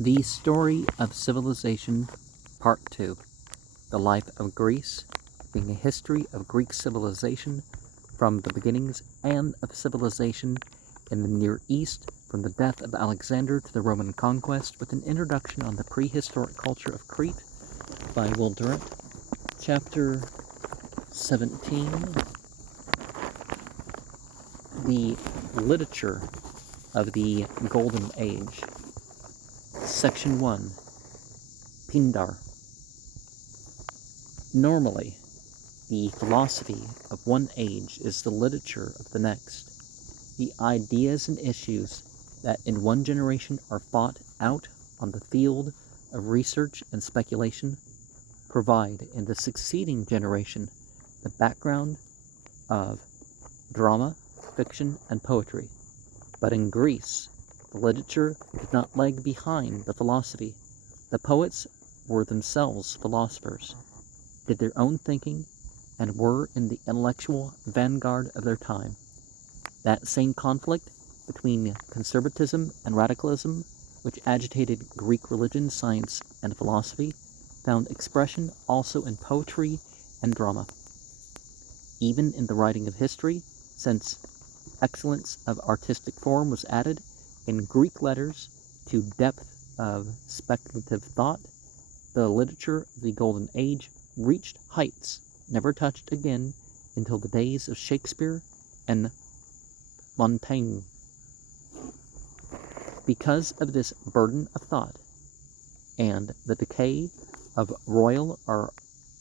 The Story of Civilization, Part 2. The Life of Greece, being a history of Greek civilization from the beginnings and of civilization in the Near East, from the death of Alexander to the Roman conquest, with an introduction on the prehistoric culture of Crete by Durant. Chapter 17. The Literature of the Golden Age. Section 1. Pindar. Normally, the philosophy of one age is the literature of the next. The ideas and issues that in one generation are fought out on the field of research and speculation provide in the succeeding generation the background of drama, fiction, and poetry. But in Greece, the literature did not lag behind the philosophy. The poets were themselves philosophers, did their own thinking, and were in the intellectual vanguard of their time. That same conflict between conservatism and radicalism, which agitated Greek religion, science, and philosophy, found expression also in poetry and drama. Even in the writing of history, since excellence of artistic form was added in Greek letters to depth of speculative thought, the literature of the Golden Age reached heights never touched again until the days of Shakespeare and Montaigne. Because of this burden of thought and the decay of royal or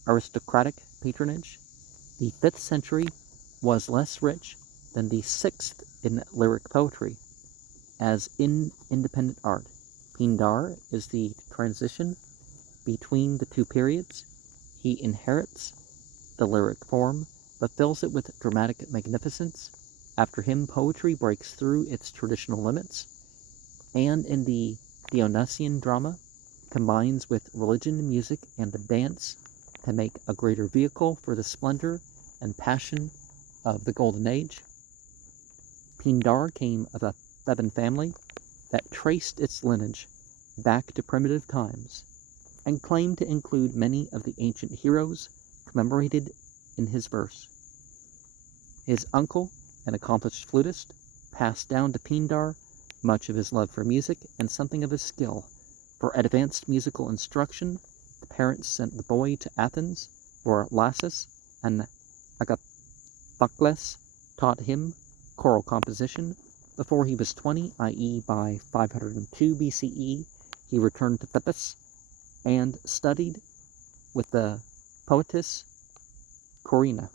aristocratic patronage, the 5th century was less rich than the 6th in lyric poetry. As in independent art, Pindar is the transition between the two periods. He inherits the lyric form, but fills it with dramatic magnificence. After him, poetry breaks through its traditional limits, and in the Dionysian drama, combines with religion, music, and the dance to make a greater vehicle for the splendor and passion of the Golden Age. Pindar came of a Theban family that traced its lineage back to primitive times and claimed to include many of the ancient heroes commemorated in his verse. His uncle, an accomplished flutist, passed down to Pindar much of his love for music and something of his skill. For advanced musical instruction, the parents sent the boy to Athens, where Lassus and Agathocles taught him choral composition. Before he was 20, i.e. by 502 BCE, he returned to Thebes and studied with the poetess Corinna.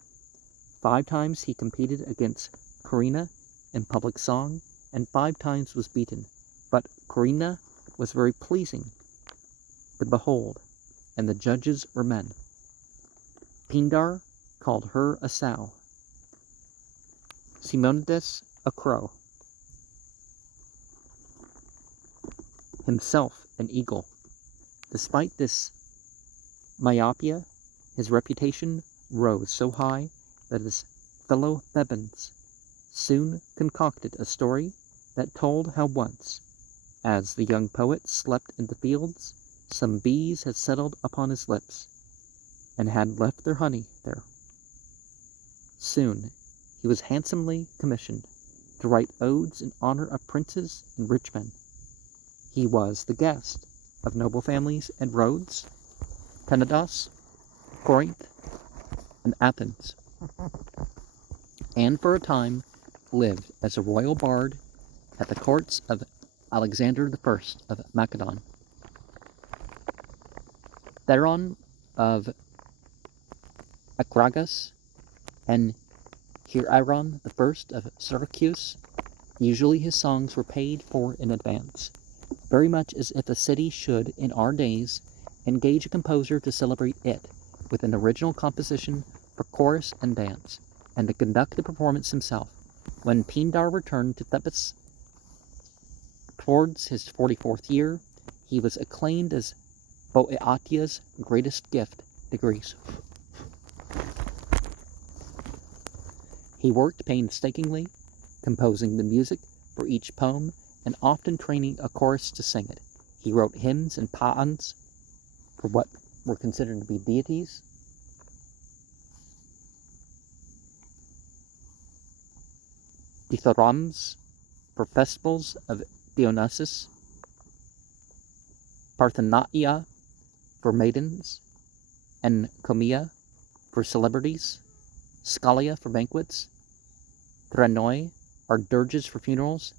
5 times he competed against Corinna in public song, and 5 times was beaten. But Corinna was very pleasing to behold, and the judges were men. Pindar called her a sow, Simonides a crow, himself an eagle. Despite this myopia, his reputation rose so high that his fellow Thebans soon concocted a story that told how once, as the young poet slept in the fields, some bees had settled upon his lips and had left their honey there. Soon he was handsomely commissioned to write odes in honor of princes and rich men. He was the guest of noble families at Rhodes, Tenedos, Corinth, and Athens, and for a time lived as a royal bard at the courts of Alexander I of Macedon. Theron of Acragas and Hieron I of Syracuse, usually his songs were paid for in advance, very much as if a city should, in our days, engage a composer to celebrate it with an original composition for chorus and dance, and to conduct the performance himself. When Pindar returned to Thebes towards his 44th year, he was acclaimed as Boeotia's greatest gift to Greece. He worked painstakingly, composing the music for each poem and often training a chorus to sing it. He wrote hymns and paeans for what were considered to be deities. Dithyrambs for festivals of Dionysus. Parthenoia for maidens. Enchomia for celebrities. Scalia for banquets. Threnoi are dirges for funerals.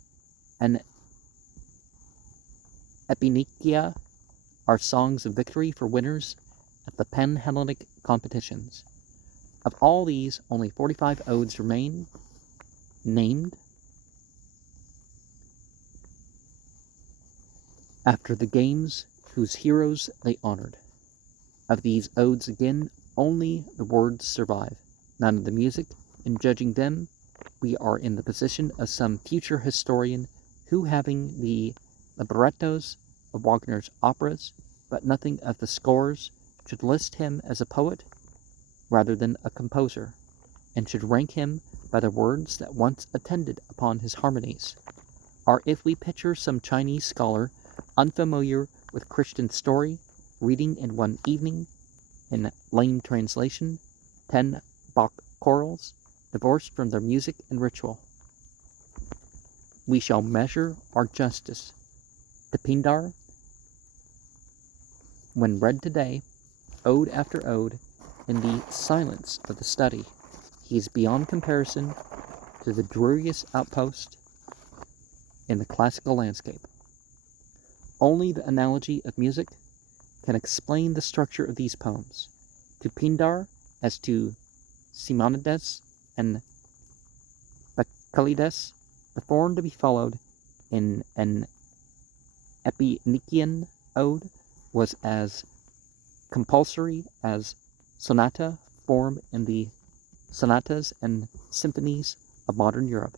And Epinikia are songs of victory for winners at the Pan-Hellenic competitions. Of all these, only 45 odes remain named after the games whose heroes they honored. Of these odes again, only the words survive, none of the music. In judging them, we are in the position of some future historian who, having the librettos of Wagner's operas, but nothing of the scores, should list him as a poet rather than a composer, and should rank him by the words that once attended upon his harmonies. Or if we picture some Chinese scholar, unfamiliar with Christian story, reading in one evening, in lame translation, 10 Bach chorals, divorced from their music and ritual, we shall measure our justice to Pindar when read today, ode after ode, in the silence of the study. He is beyond comparison to the dreariest outpost in the classical landscape. Only the analogy of music can explain the structure of these poems. To Pindar, as to Simonides and Bacchylides, the form to be followed in an Epinician ode was as compulsory as sonata form in the sonatas and symphonies of modern Europe.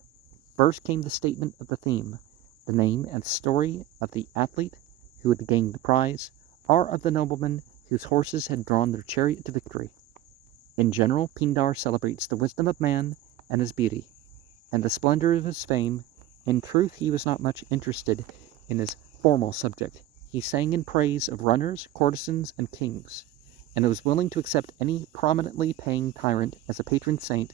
First came the statement of the theme, the name and story of the athlete who had gained the prize, or of the nobleman whose horses had drawn their chariot to victory. In general, Pindar celebrates the wisdom of man and his beauty, and the splendor of his fame. In truth, he was not much interested in his formal subject. He sang in praise of runners, courtesans, and kings, and was willing to accept any prominently paying tyrant as a patron saint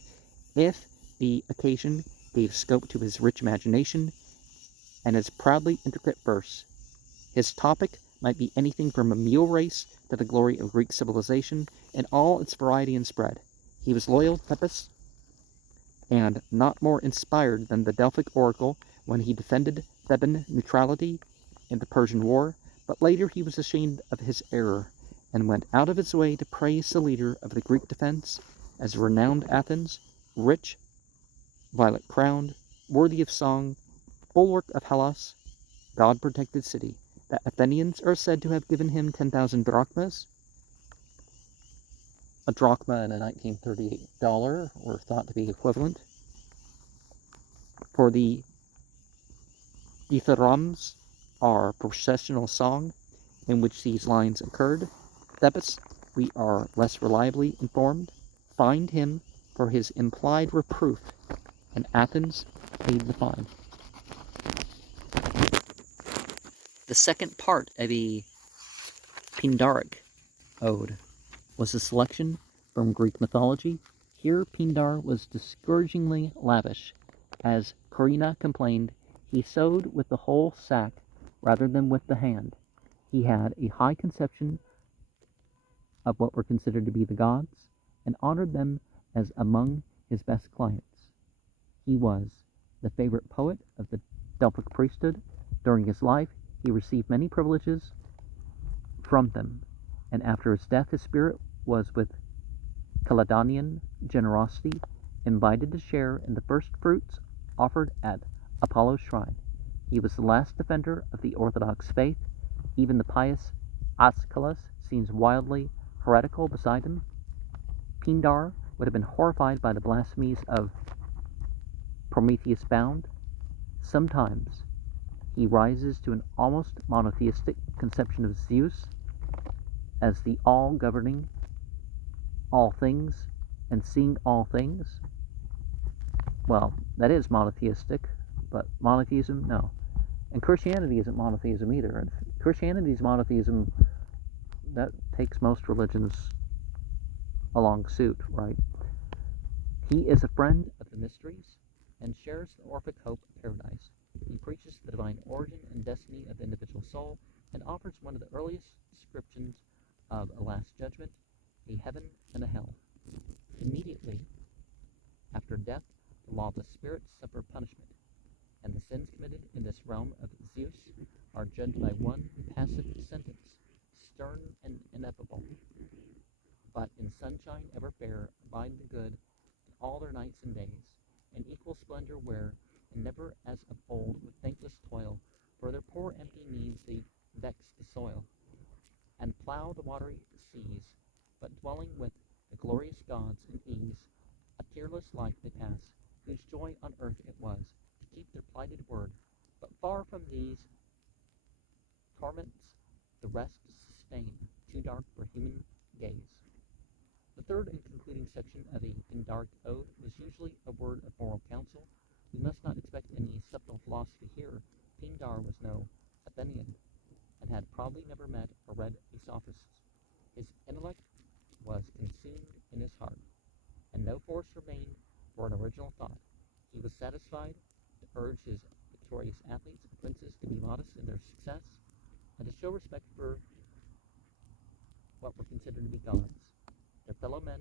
if the occasion gave scope to his rich imagination and his proudly intricate verse. His topic might be anything from a mule race to the glory of Greek civilization in all its variety and spread. He was loyal to Pepys, and not more inspired than the Delphic oracle when he defended Theban neutrality in the Persian War, but later he was ashamed of his error, and went out of his way to praise the leader of the Greek defense as renowned Athens, rich, violet-crowned, worthy of song, bulwark of Hellas, God-protected city. The Athenians are said to have given him 10,000 drachmas. A drachma in a $1938 were thought to be equivalent. For the Dithyrambs are processional song in which these lines occurred. Thebes, we are less reliably informed, fined him for his implied reproof, and Athens paid the fine. The second part of a Pindaric ode was a selection from Greek mythology. Here Pindar was discouragingly lavish. As Corina complained, he sewed with the whole sack rather than with the hand. He had a high conception of what were considered to be the gods, and honored them as among his best clients. He was the favorite poet of the Delphic priesthood. During his life, he received many privileges from them, and after his death his spirit was with Caledonian generosity invited to share in the first fruits offered at Apollo's shrine. He was the last defender of the Orthodox faith. Even the pious Aeschylus seems wildly heretical beside him. Pindar would have been horrified by the blasphemies of Prometheus Bound. Sometimes he rises to an almost monotheistic conception of Zeus as the all-governing all things and seeing all things. Well, that is monotheistic, but monotheism, no. And Christianity isn't monotheism either. And Christianity's monotheism, that takes most religions along suit, right? He is a friend of the mysteries and shares the Orphic hope of paradise. He preaches the divine origin and destiny of the individual soul and offers one of the earliest descriptions of a last judgment, a heaven and a hell. Immediately after death, the law of the spirit suffer punishment, and the sins committed in this realm of Zeus are judged by one passive sentence, stern and ineffable. But in sunshine ever fair abide the good in all their nights and days, in equal splendor wear, and never as of old with thankless toil, for their poor empty needs they vex the soil, and plough the watery seas, but dwelling with the glorious gods in ease, a tearless life they pass, whose joy on earth it was to keep their plighted word. But far from these torments the rest sustain, too dark for human gaze. The third and concluding section of a Pindaric ode was usually a word of moral counsel. We must not expect any subtle philosophy here. Pindar was no Athenian, and had probably never met or read a sophist. His intellect was consumed in his heart, and no force remained for an original thought. He was satisfied to urge his victorious athletes and princes to be modest in their success, and to show respect for what were considered to be gods, their fellow men,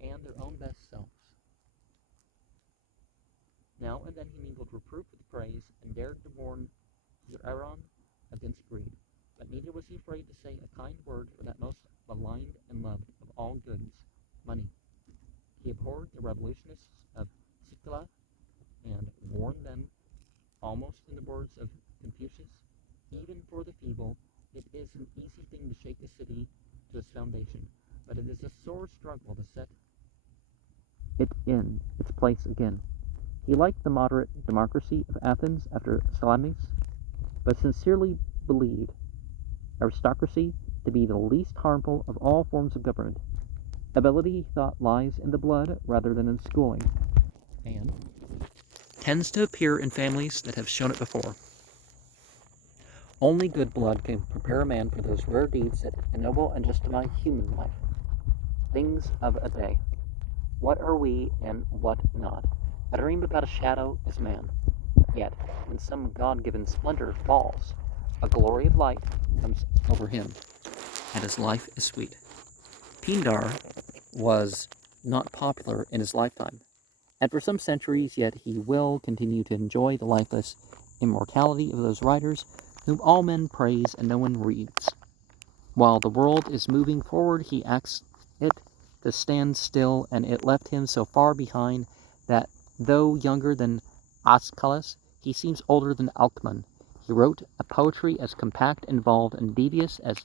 and their own best selves. Now and then he mingled reproof with praise, and dared to warn Durant against greed, but neither was he afraid to say a kind word for that most maligned and loved of all goods, money. He abhorred the revolutionists of Scylla, and warned them, almost in the words of Confucius, even for the feeble, it is an easy thing to shake a city to its foundation, but it is a sore struggle to set it in its place again. He liked the moderate democracy of Athens after Salamis, but sincerely believed aristocracy to be the least harmful of all forms of government. Ability, he thought, lies in the blood rather than in schooling, and tends to appear in families that have shown it before. Only good blood can prepare a man for those rare deeds that ennoble and justify human life. Things of a day. What are we and what not? A dream about a shadow is man. Yet, when some God-given splendor falls, a glory of light comes over him, and his life is sweet. Pindar was not popular in his lifetime, and for some centuries yet he will continue to enjoy the lifeless immortality of those writers whom all men praise and no one reads. While the world is moving forward, he asks it to stand still, and it left him so far behind that, though younger than Aeschylus, he seems older than Alcman. He wrote a poetry as compact, involved, and devious as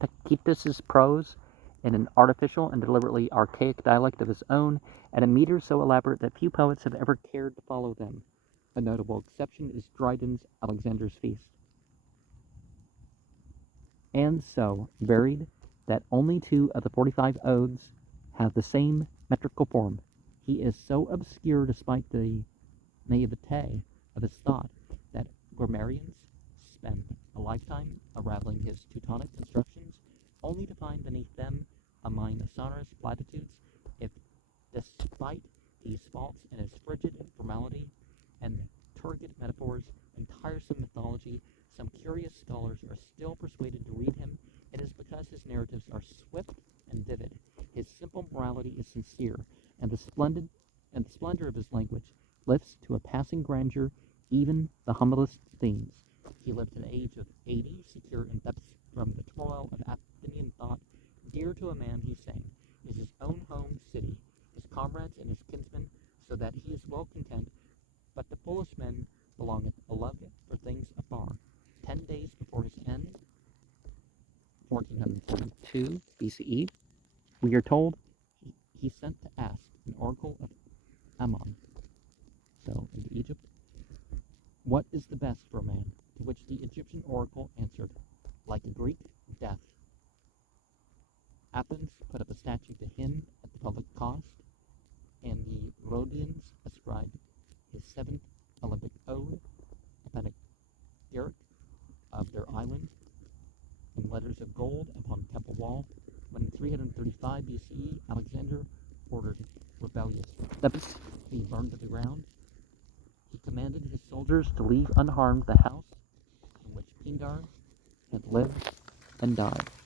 Tacitus's prose, in an artificial and deliberately archaic dialect of his own, and a meter so elaborate that few poets have ever cared to follow them. A notable exception is Dryden's Alexander's Feast. And so varied that only 2 of the 45 odes have the same metrical form. He is so obscure despite the naivete of his thought that grammarians spend a lifetime unraveling his Teutonic constructions, only to find beneath them a mine of sonorous platitudes. If, despite these faults in his frigid formality and turgid metaphors and tiresome mythology, some curious scholars are still persuaded to read him, it is because his narratives are swift and vivid, his simple morality is sincere, and the splendor of his language lifts to a passing grandeur even the humblest themes. He lived an age of 80, secure in depths from the turmoil of Athenian thought. Dear to a man, he sang, is his own home city, his comrades and his kinsmen, so that he is well content. But to foolish men belongeth a love for things afar. 10 days before his end, 1442 BCE, we are told he sent to ask an oracle of Ammon, so into Egypt, what is the best for a man? To which the Egyptian oracle answered, like a Greek, death. Athens put up a statue to him at the public cost, and the Rhodians ascribed his 7th Olympic ode, Derek of their island in letters of gold upon the temple wall. When in 335 BCE, Alexander ordered rebellious Thebes be burned to the ground, he commanded his soldiers to leave unharmed the house in which Pindar had lived and died.